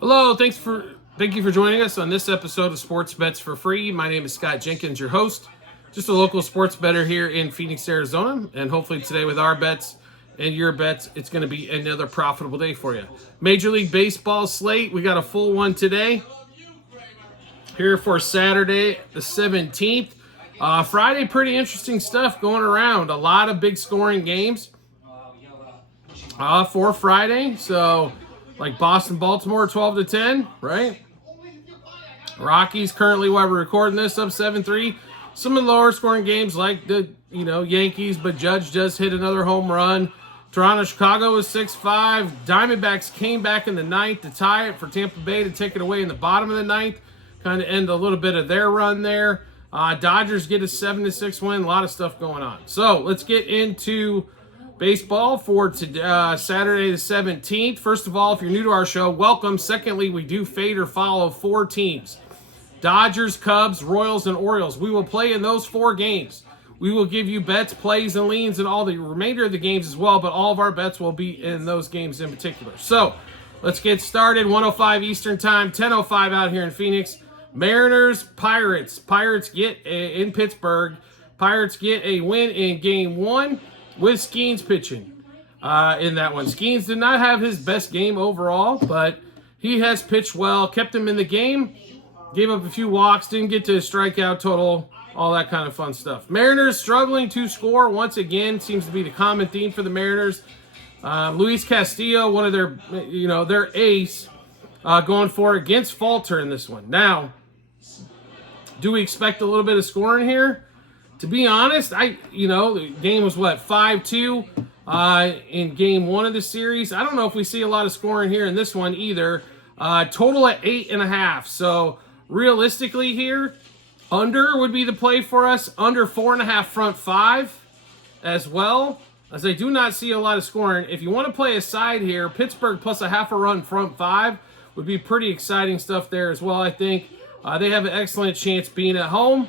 Hello, thank you for joining us on this episode of Sports Bets for Free. My name is Scott Jenkins, your host, just a local sports bettor here in Phoenix, Arizona, and hopefully today with our bets and your bets, it's going to be another profitable day for you. Major League Baseball slate, we got a full one today here for Saturday the 17th. Friday, pretty interesting stuff going around. A lot of big scoring games for Friday. So, like Boston-Baltimore 12-10, right? Rockies currently, while we're recording this, up 7-3. Some of the lower scoring games like the Yankees, but Judge does hit another home run. Toronto-Chicago was 6-5. Diamondbacks came back in the ninth to tie it for Tampa Bay to take it away in the bottom of the ninth. Kind of end a little bit of their run there. Dodgers get a 7-6 win. A lot of stuff going on. So let's get into baseball for Saturday the 17th. First of all, if you're new to our show, welcome. Secondly, we do fade or follow 4 teams. Dodgers, Cubs, Royals, and Orioles. We will play in those 4 games. We will give you bets, plays, and leans in all the remainder of the games as well, but all of our bets will be in those games in particular. So let's get started. 1:05 Eastern Time, 10:05 out here in Phoenix. Mariners, Pirates. Pirates get in Pittsburgh. Pirates get a win in Game 1 with Skeens pitching in that one. Skeens did not have his best game overall, but he has pitched well, kept him in the game, gave up a few walks, didn't get to a strikeout total, all that kind of fun stuff. Mariners struggling to score once again, seems to be the common theme for the Mariners. Luis Castillo, one of their ace, going for against Falter in this one. Now, do we expect a little bit of scoring here? To be honest, the game was 5-2 in Game 1 of the series. I don't know if we see a lot of scoring here in this one either. Total at 8.5. So realistically here, under would be the play for us. Under 4.5 front 5 as well, as I do not see a lot of scoring. If you want to play a side here, Pittsburgh plus a half a run front 5 would be pretty exciting stuff there as well, I think. They have an excellent chance being at home.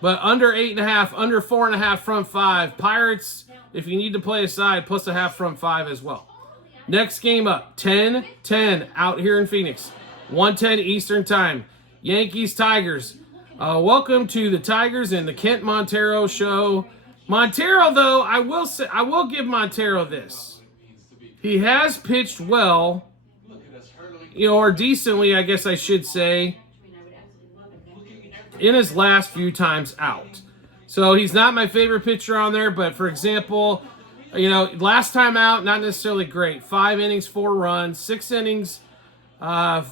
But under 8.5, under 4.5 front 5. Pirates, if you need to play a side, plus a half front 5 as well. Next game up, 10-10 out here in Phoenix. 1:10 Eastern Time. Yankees, Tigers. Welcome to the Tigers and the Kent Montero show. Montero, though, I will give Montero this. He has pitched well, or decently, I guess I should say, in his last few times out. So he's not my favorite pitcher on there, but for example, last time out, not necessarily great. 5 innings, 4 runs, 6 innings, a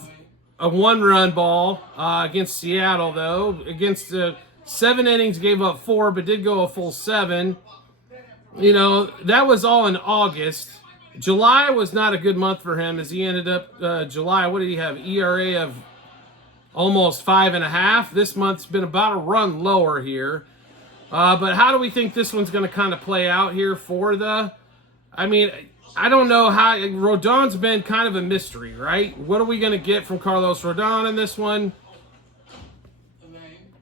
1-run ball against Seattle, though. Against 7 innings, gave up 4, but did go a full 7. That was all in August. July was not a good month for him as he ended up, July, what did he have? ERA of almost 5.5. This month's been about a run lower here. But how do we think this one's going to kind of play out here for I don't know how. Rodon's been kind of a mystery, right? What are we going to get from Carlos Rodon in this one?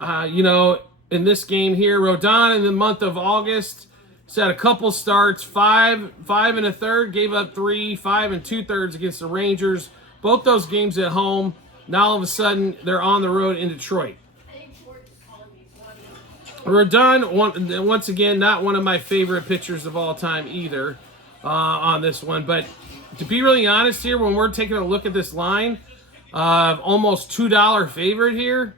In this game here, Rodon in the month of August, he's had a couple starts, 5 1/3, gave up 3, 5 2/3 against the Rangers. Both those games at home. Now all of a sudden, they're on the road in Detroit. Rodon, once again, not one of my favorite pitchers of all time either on this one. But to be really honest here, when we're taking a look at this line, almost $2 favorite here,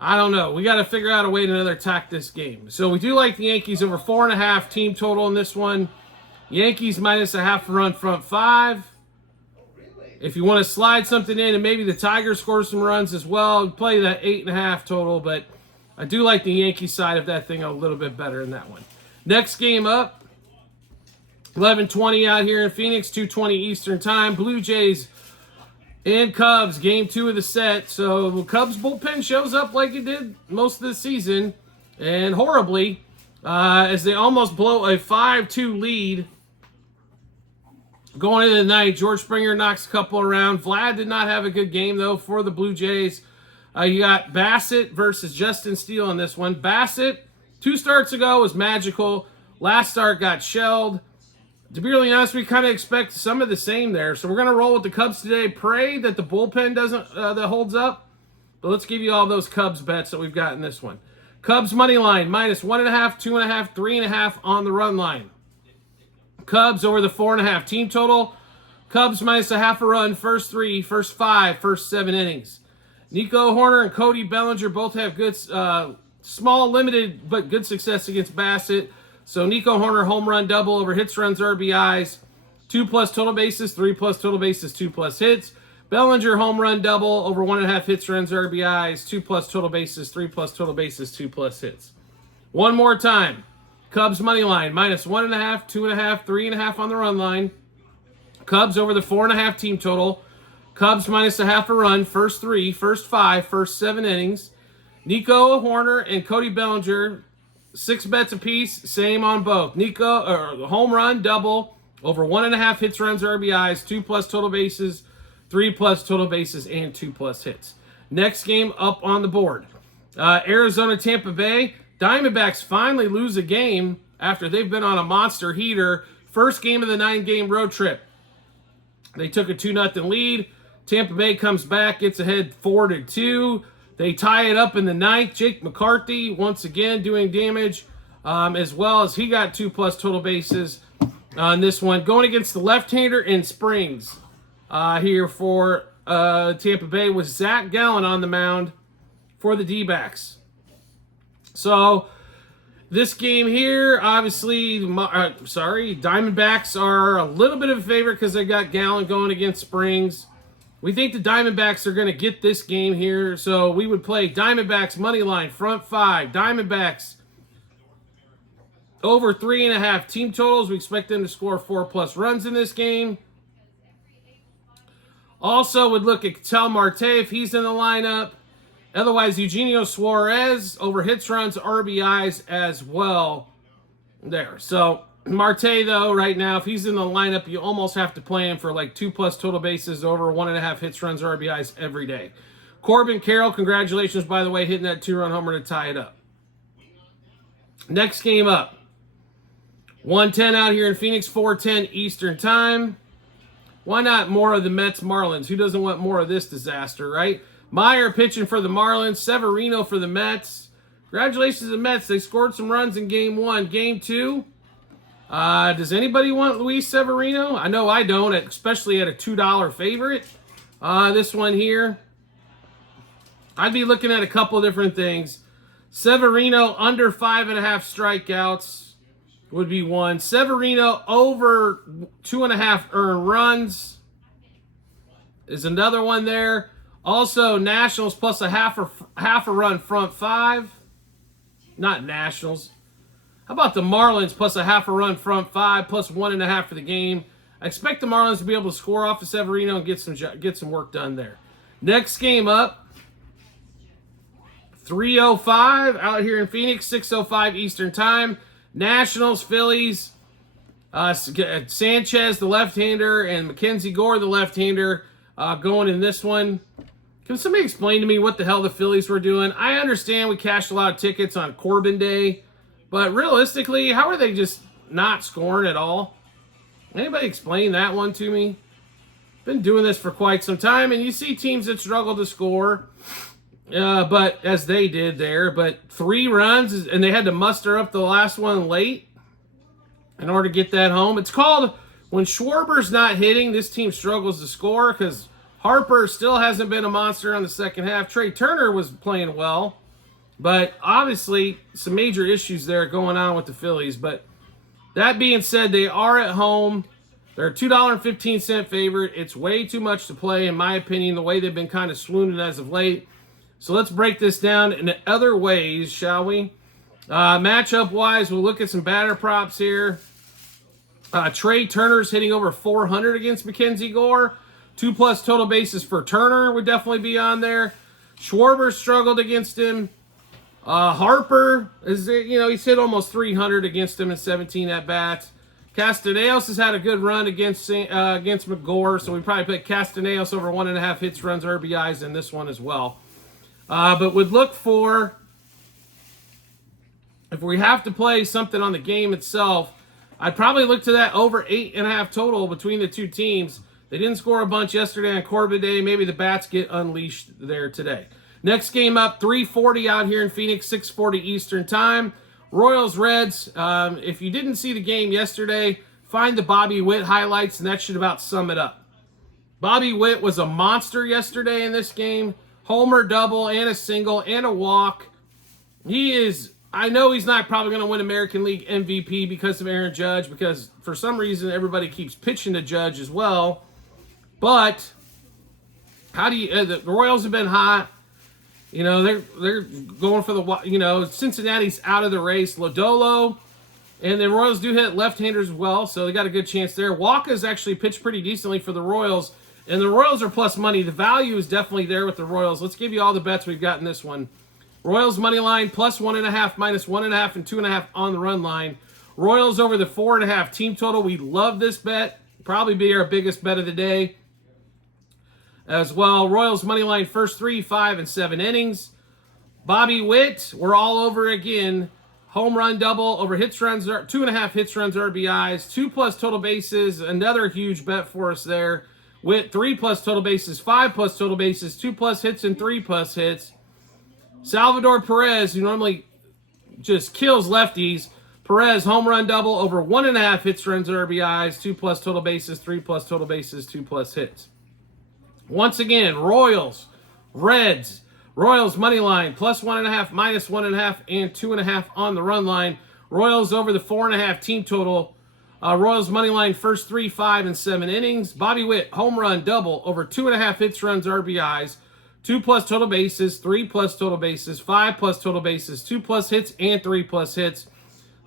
I don't know. We got to figure out a way to attack this game. So we do like the Yankees over 4.5 team total in this one. Yankees minus a half run front 5. If you want to slide something in and maybe the Tigers score some runs as well, play that 8.5 total. But I do like the Yankee side of that thing a little bit better in that one. Next game up, 11:20 out here in Phoenix, 2:20 Eastern Time. Blue Jays and Cubs, Game 2 of the set. So the Cubs bullpen shows up like it did most of the season, and horribly, as they almost blow a 5-2 lead. Going into the night, George Springer knocks a couple around. Vlad did not have a good game, though, for the Blue Jays. You got Bassett versus Justin Steele in this one. Bassett, 2 starts ago, was magical. Last start got shelled. to be really honest, we kind of expect some of the same there. So we're going to roll with the Cubs today. Pray that the bullpen doesn't that holds up. But let's give you all those Cubs bets that we've got in this one. Cubs money line, -1.5, 2.5, 3.5 on the run line. Cubs over the 4.5 team total. Cubs -0.5 run, first 3, first 5, first 7 innings. Nico Horner and Cody Bellinger both have good, small, limited, but good success against Bassett. So Nico Horner home run double over hits, runs, RBIs. 2+ total bases, 3+ total bases, 2+ hits. Bellinger home run double over 1.5 hits, runs, RBIs, 2+ total bases, 3+ total bases, 2+ hits. One more time. Cubs money line, -1.5, 2.5, 3.5 on the run line. Cubs over the 4.5 team total. Cubs -0.5 run, first 3, first 5, first 7 innings. Nico Horner and Cody Bellinger, 6 bets apiece, same on both. Home run double over 1.5 hits, runs, RBIs, 2+ total bases, 3+ total bases, and 2+ hits. Next game up on the board. Arizona, Tampa Bay. Diamondbacks finally lose a game after they've been on a monster heater. First game of the 9-game road trip. They took a 2-0 lead. Tampa Bay comes back, gets ahead 4-2. They tie it up in the 9th. Jake McCarthy, once again, doing damage, as well as he got 2+ total bases on this one. Going against the left-hander in Springs. Here for Tampa Bay was Zach Gallen on the mound for the D-backs. So this game here, obviously, Diamondbacks are a little bit of a favorite because they got Gallen going against Springs. We think the Diamondbacks are going to get this game here, so we would play Diamondbacks money line, front 5. Diamondbacks over 3.5 team totals. We expect them to score 4+ runs in this game. Also, would look at Ketel Marte if he's in the lineup. Otherwise, Eugenio Suarez over hits, runs, RBIs as well. There. So, Marte, though, right now, if he's in the lineup, you almost have to play him for like 2+ total bases over 1.5 hits, runs, RBIs every day. Corbin Carroll, congratulations, by the way, hitting that 2-run homer to tie it up. Next game up. 1:10 out here in Phoenix, 4:10 Eastern Time. Why not more of the Mets Marlins? Who doesn't want more of this disaster, right? Meyer pitching for the Marlins. Severino for the Mets. Congratulations to the Mets. They scored some runs in Game 1. Game 2. Does anybody want Luis Severino? I know I don't, especially at a $2 favorite. This one here. I'd be looking at a couple of different things. Severino under 5.5 strikeouts would be one. Severino over 2.5 earned runs is another one there. Also, Nationals plus a half a run front 5. Not Nationals. How about the Marlins plus a half a run front 5 plus 1.5 for the game? I expect the Marlins to be able to score off of Severino and get some work done there. Next game up, 3:05 out here in Phoenix, 6:05 Eastern Time. Nationals, Phillies, Sanchez, the left-hander, and Mackenzie Gore, the left-hander, going in this one. Can somebody explain to me what the hell the Phillies were doing? I understand we cashed a lot of tickets on Corbin Day, but realistically, how are they just not scoring at all? Anybody explain that one to me? Been doing this for quite some time, and you see teams that struggle to score, but as they did there, but 3 runs, and they had to muster up the last one late in order to get that home. It's called when Schwarber's not hitting, this team struggles to score because Harper still hasn't been a monster on the second half. Trey Turner was playing well, but obviously some major issues there going on with the Phillies. But that being said, they are at home. They're a $2.15 favorite. It's way too much to play, in my opinion, the way they've been kind of swooning as of late. So let's break this down in other ways, shall we? Matchup-wise, we'll look at some batter props here. Trey Turner's hitting over 400 against Mackenzie Gore. 2+ total bases for Turner would definitely be on there. Schwarber struggled against him. Harper, he's hit almost 300 against him in 17 at-bats. Castellanos has had a good run against McGore, so we probably put Castellanos over 1.5 hits, runs, RBIs in this one as well. But would look for, if we have to play something on the game itself, I'd probably look to that over 8.5 total between the two teams. They didn't score a bunch yesterday on Corbin Day. Maybe the bats get unleashed there today. Next game up, 3:40 out here in Phoenix, 6:40 Eastern time. Royals Reds. If you didn't see the game yesterday, find the Bobby Witt highlights, and that should about sum it up. Bobby Witt was a monster yesterday in this game. Homer, double, and a single, and a walk. I know he's not probably going to win American League MVP because of Aaron Judge, because for some reason everybody keeps pitching to Judge as well. But the Royals have been hot. You know, they're going for the, Cincinnati's out of the race. Lodolo, and the Royals do hit left-handers as well, so they got a good chance there. Walker's actually pitched pretty decently for the Royals, and the Royals are plus money. The value is definitely there with the Royals. Let's give you all the bets we've got in this one. Royals money line plus 1.5, minus 1.5, and 2.5 on the run line. Royals over the 4.5 team total. We love this bet. Probably be our biggest bet of the day as well. Royals money line first 3, 5, and 7 innings. Bobby Witt, we're all over again. Home run double over hits runs, 2.5 hits runs RBIs, 2+ total bases. Another huge bet for us there. Witt 3+ total bases, 5+ total bases, 2+ hits and 3+ hits. Salvador Perez, who normally just kills lefties. Perez, home run double over 1.5 hits, runs, RBIs, 2+ total bases, 3+ total bases, 2+ hits. Once again, Royals, Reds. Royals money line plus 1.5, minus 1.5, and 2.5 on the run line. Royals over the 4.5 team total. Royals money line first 3, 5, and 7 innings. Bobby Witt, home run double over 2.5 hits, runs, RBIs. 2+ total bases, 3+ total bases, 5+ total bases, 2+ hits, and 3+ hits.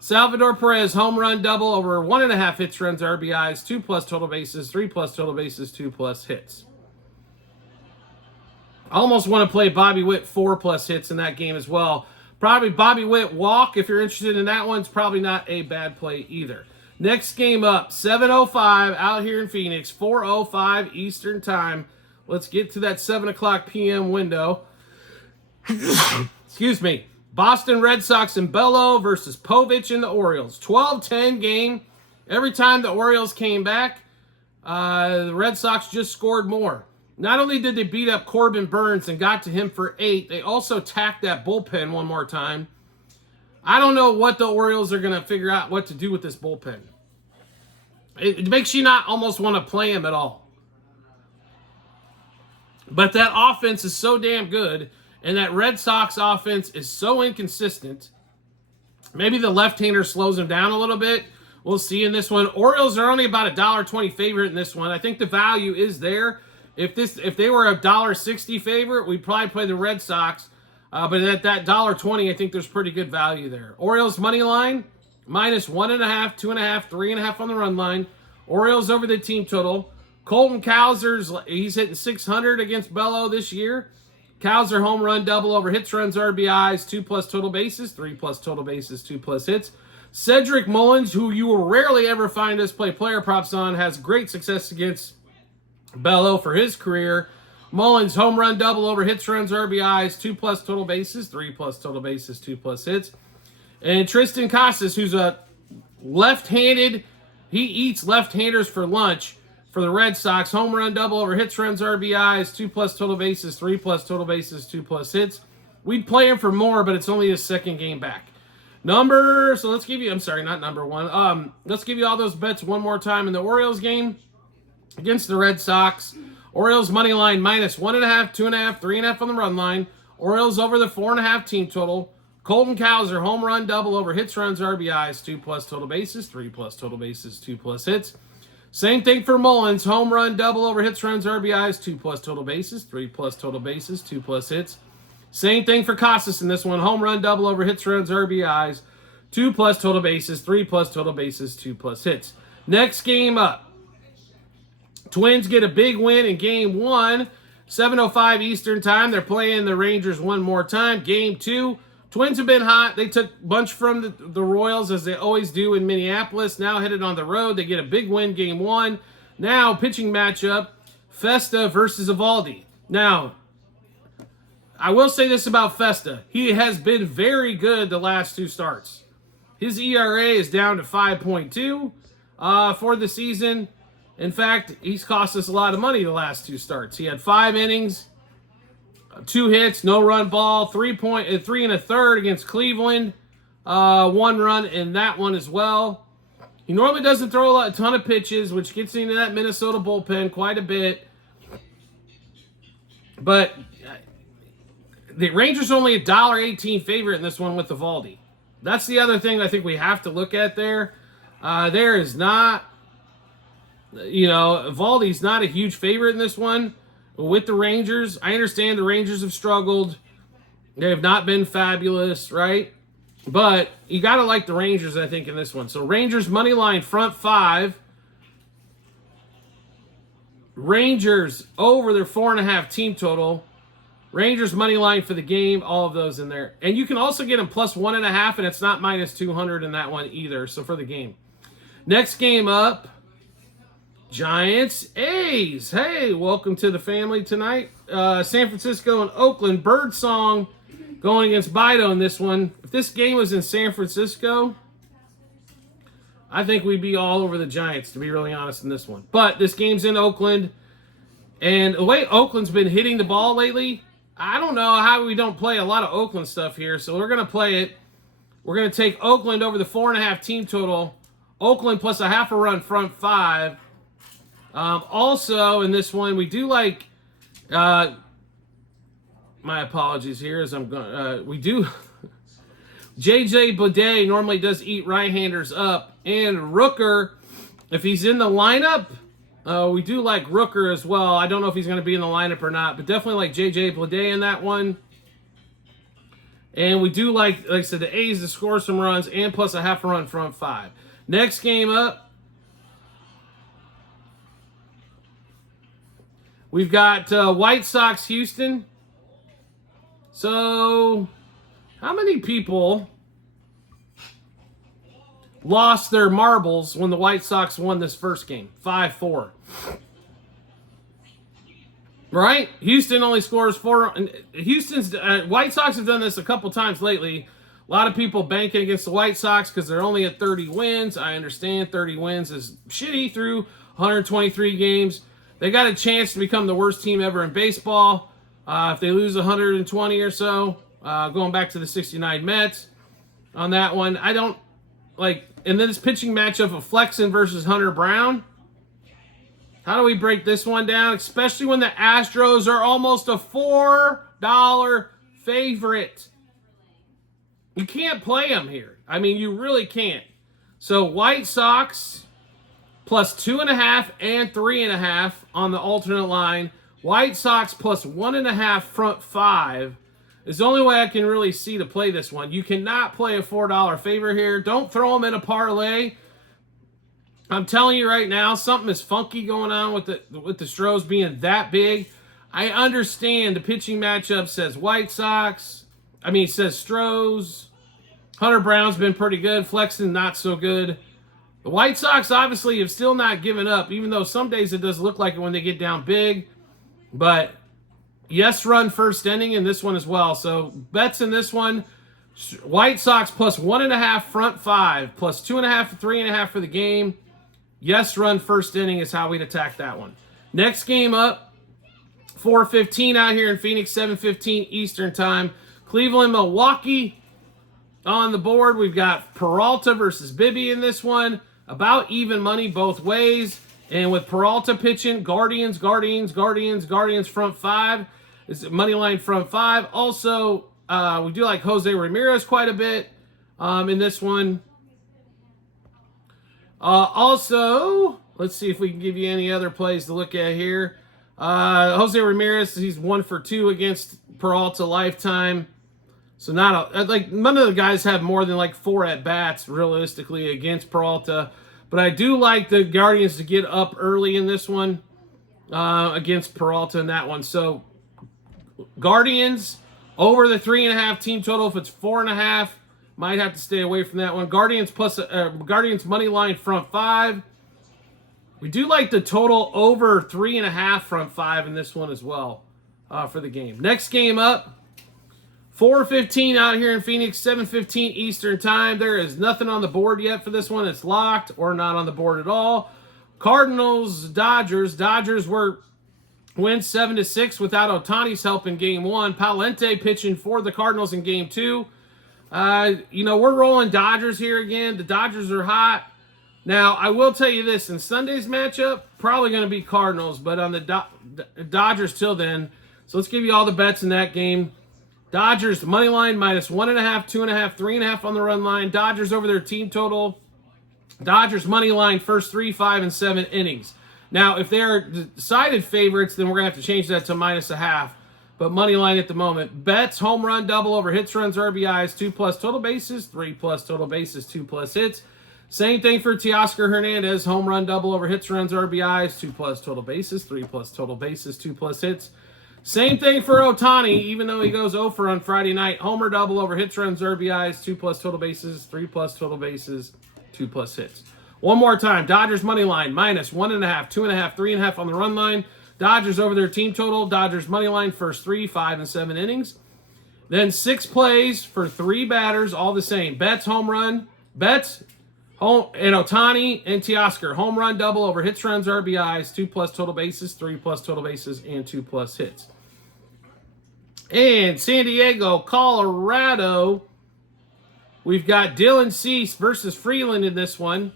Salvador Perez, home run double over 1.5 hits, runs, RBIs, 2+ total bases, 3+ total bases, 2+ hits. I almost want to play Bobby Witt 4+ hits in that game as well. Probably Bobby Witt walk, if you're interested in that one, it's probably not a bad play either. Next game up, 7:05 out here in Phoenix, 4:05 Eastern time. Let's get to that 7 o'clock p.m. window. Excuse me. Boston Red Sox and Bello versus Povich and the Orioles. 12-10 game. Every time the Orioles came back, the Red Sox just scored more. Not only did they beat up Corbin Burns and got to him for 8, they also tacked that bullpen one more time. I don't know what the Orioles are going to figure out what to do with this bullpen. It makes you not almost want to play him at all. But that offense is so damn good, and that Red Sox offense is so inconsistent. Maybe the left-hander slows them down a little bit. We'll see in this one. Orioles are only about $1.20 favorite in this one. I think the value is there. If they were $1.60 favorite, we'd probably play the Red Sox. But at that $1.20, I think there's pretty good value there. Orioles money line, minus 1.5, 2.5, 3.5 on the run line. Orioles over the team total. Colton Cowser's, he's hitting 600 against Bello this year. Cowser home run double over hits, runs, RBIs, 2+ total bases, 3+ total bases, 2+ hits. Cedric Mullins, who you will rarely ever find us play player props on, has great success against Bello for his career. Mullins home run double over hits, runs, RBIs, 2+ total bases, 3+ total bases, 2+ hits. And Tristan Casas, who's a left-handed, he eats left-handers for lunch. For the Red Sox, home run double over hits, runs, RBIs, 2+ total bases, 3+ total bases, 2+ hits. We'd play him for more, but it's only his second game back. Let's give you, I'm sorry, not number one. Let's give you all those bets one more time in the Orioles game against the Red Sox. Orioles money line minus 1.5, 2.5, 3.5 on the run line. Orioles over the 4.5 team total. Colton Cowser, home run double over hits, runs, RBIs, 2+ total bases, 3+ total bases, 2+ hits. Same thing for Mullins. Home run, double over hits, runs, RBIs, 2+ total bases, 3+ total bases, 2+ hits. Same thing for Casas in this one. Home run, double over hits, runs, RBIs, 2+ total bases, 3+ total bases, 2+ hits. Next game up. Twins get a big win in game 1. 7:05 Eastern time. They're playing the Rangers one more time. Game 2. Twins have been hot. They took a bunch from the Royals, as they always do in Minneapolis. Now headed on the road. They get a big win game 1. Now, pitching matchup, Festa versus Eovaldi. Now, I will say this about Festa. He has been very good the last 2 starts. His ERA is down to 5.2 for the season. In fact, he's cost us a lot of money the last 2 starts. He had 5 innings, 2 hits, no run ball, 3 1/3 against Cleveland, 1 run in that one as well. He normally doesn't throw a ton of pitches, which gets into that Minnesota bullpen quite a bit. But the Rangers are only a $1.18 favorite in this one with Eovaldi. That's the other thing I think we have to look at there. There is not, Eovaldi's not a huge favorite in this one with the Rangers. I understand the Rangers have struggled. They have not been fabulous, right? But you got to like the Rangers, I think, in this one. So Rangers money line front 5. Rangers over their 4.5 team total. Rangers money line for the game. All of those in there. And you can also get them plus 1.5, and it's not minus 200 in that one either. So for the game. Next game up, Giants, A's. Hey, welcome to the family tonight. San Francisco and Oakland. Birdsong going against Bido in this one. If this game was in San Francisco, I think we'd be all over the Giants, to be really honest, in this one. But this game's in Oakland. And the way Oakland's been hitting the ball lately, I don't know how we don't play a lot of Oakland stuff here. So we're going to play it. We're going to take Oakland over the 4.5 team total. Oakland plus a 0.5 run front 5. Also, in this one, we do like... my apologies here as I'm going... we do... JJ Bleday normally does eat right-handers up. And Rooker, if he's in the lineup, we do like Rooker as well. I don't know if he's going to be in the lineup or not, but definitely like JJ Bleday in that one. And we do like I said, the A's to score some runs and plus a 0.5 run front 5. Next game up, we've got White Sox Houston. So, how many people lost their marbles when the White Sox won this first game? 5-4. Right? Houston only scores 4. Houston's White Sox have done this a couple times lately. A lot of people banking against the White Sox because they're only at 30 wins. I understand 30 wins is shitty through 123 games. They got a chance to become the worst team ever in baseball. If they lose 120 or so, going back to the 69 Mets on that one. I don't like, and then this pitching matchup of Flexen versus Hunter Brown. How do we break this one down? Especially when the Astros are almost a $4 favorite. You can't play them here. I mean, you really can't. So White Sox plus 2.5 and 3.5 on the alternate line. White Sox plus 1.5 front 5 is the only way I can really see to play this one. You cannot play a $4 favor here. Don't throw them in a parlay. I'm telling you right now, something is funky going on with the Stros being that big. I understand the pitching matchup says White Sox. It says Stros. Hunter Brown's been pretty good. Flexen not so good. The White Sox obviously have still not given up, even though some days it does look like it when they get down big. But yes, run first inning in this one as well. So bets in this one, White Sox plus 1.5 front 5, plus 2.5 to 3.5 for the game. Yes, run first inning is how we'd attack that one. Next game up, 4:15 out here in Phoenix, 7:15 Eastern time. Cleveland, Milwaukee on the board. We've got Peralta versus Bibby in this one. About even money both ways. And with Peralta pitching, Guardians front 5. It's money line front 5. Also, we do like Jose Ramirez quite a bit in this one. Also, let's see if we can give you any other plays to look at here. Jose Ramirez, he's 1 for 2 against Peralta lifetime. So none of the guys have more than 4 at-bats realistically against Peralta. But I do like the Guardians to get up early in this one against Peralta in that one. So Guardians over the 3.5 team total. If it's 4.5, might have to stay away from that one. Guardians money line front 5. We do like the total over 3.5 front 5 in this one as well for the game. Next game up, 4:15 out here in Phoenix, 7:15 Eastern time. There is nothing on the board yet for this one. It's locked or not on the board at all. Cardinals, Dodgers. Dodgers win 7-6 without Ohtani's help in game 1. Palente pitching for the Cardinals in game 2. We're rolling Dodgers here again. The Dodgers are hot. Now, I will tell you this. In Sunday's matchup, probably going to be Cardinals, but on the Dodgers till then. So let's give you all the bets in that game. Dodgers, money line, minus 1.5, 2.5, 3.5 on the run line. Dodgers over their team total. Dodgers, money line, first 3, 5, and 7 innings. Now, if they're decided favorites, then we're going to have to change that to -0.5. But money line at the moment. Bets, home run, double over hits, runs, RBIs, 2+ total bases, 3+ total bases, 2+ hits. Same thing for Teoscar Hernandez, home run, double over hits, runs, RBIs, 2+ total bases, 3+ total bases, 2+ hits. Same thing for Ohtani, even though he goes 0 for on Friday night. Homer, double over hits, runs, RBIs, 2+ total bases, 3+ total bases, 2+ hits. One more time. Dodgers money line, minus 1.5, 2.5, 3.5 on the run line. Dodgers over their team total. Dodgers money line, first 3, 5, and 7 innings. Then 6 plays for 3 batters, all the same. Betts, home run. Betts, home, and Ohtani and Teoscar. Home run, double over hits, runs, RBIs, 2+ total bases, 3+ total bases, and 2+ hits. And San Diego, Colorado, we've got Dylan Cease versus Freeland in this one.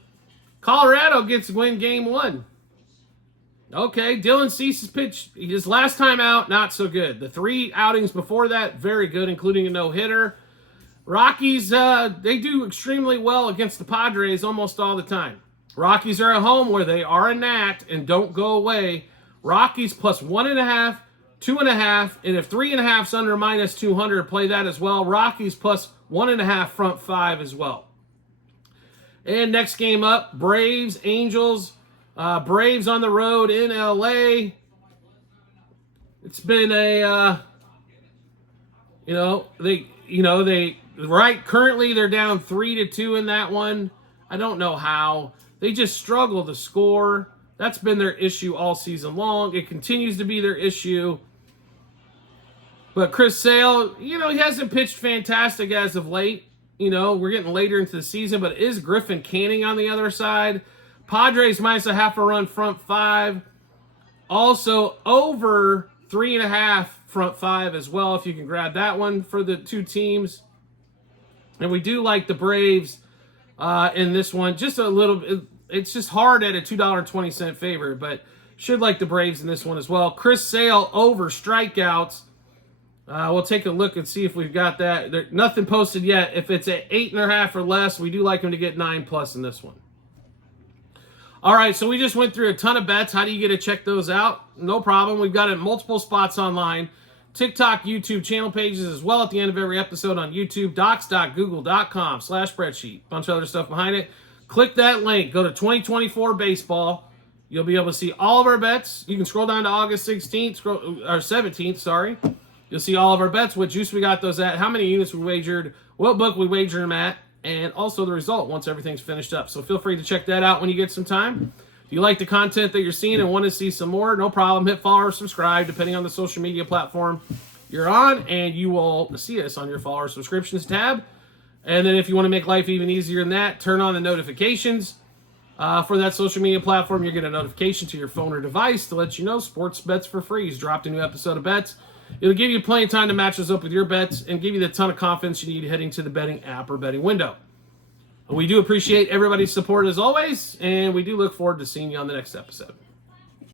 Colorado gets to win game 1. Okay, Dylan Cease's pitch, his last time out, not so good. The 3 outings before that, very good, including a no-hitter. Rockies, they do extremely well against the Padres almost all the time. Rockies are at home where they are a gnat and don't go away. Rockies plus 1.5, 2.5, and if 3.5's under -200, play that as well. Rockies plus 1.5 front 5 as well. And next game up, Braves, Angels. Braves on the road in LA. It's been currently they're down 3-2 in that one. I don't know how. They just struggle to score. That's been their issue all season long. It continues to be their issue. But Chris Sale, he hasn't pitched fantastic as of late. We're getting later into the season, but is Griffin Canning on the other side? Padres -0.5 run front 5. Also over 3.5 front 5 as well, if you can grab that one for the 2 teams. And we do like the Braves in this one. Just a little, it's just hard at a $2.20 favorite, but should like the Braves in this one as well. Chris Sale over strikeouts. We'll take a look and see if we've got that. Nothing posted yet. If it's at 8.5 or less, we do like him to get 9+ in this one. All right, so we just went through a ton of bets. How do you get to check those out? No problem. We've got it in multiple spots online. TikTok, YouTube channel pages as well at the end of every episode on YouTube. Docs.google.com/spreadsheet. Bunch of other stuff behind it. Click that link. Go to 2024 baseball. You'll be able to see all of our bets. You can scroll down to August 16th, or 17th, sorry. You'll see all of our bets, what juice we got those at, how many units we wagered, what book we wagered them at, and also the result once everything's finished up. So feel free to check that out when you get some time. If you like the content that you're seeing and want to see some more, no problem. Hit follow or subscribe, depending on the social media platform you're on, and you will see us on your follow or subscriptions tab. And then if you want to make life even easier than that, turn on the notifications for that social media platform. You'll get a notification to your phone or device to let you know sports bets for free. He's dropped a new episode of bets. It'll give you plenty of time to match those up with your bets and give you the ton of confidence you need heading to the betting app or betting window. We do appreciate everybody's support as always, and we do look forward to seeing you on the next episode.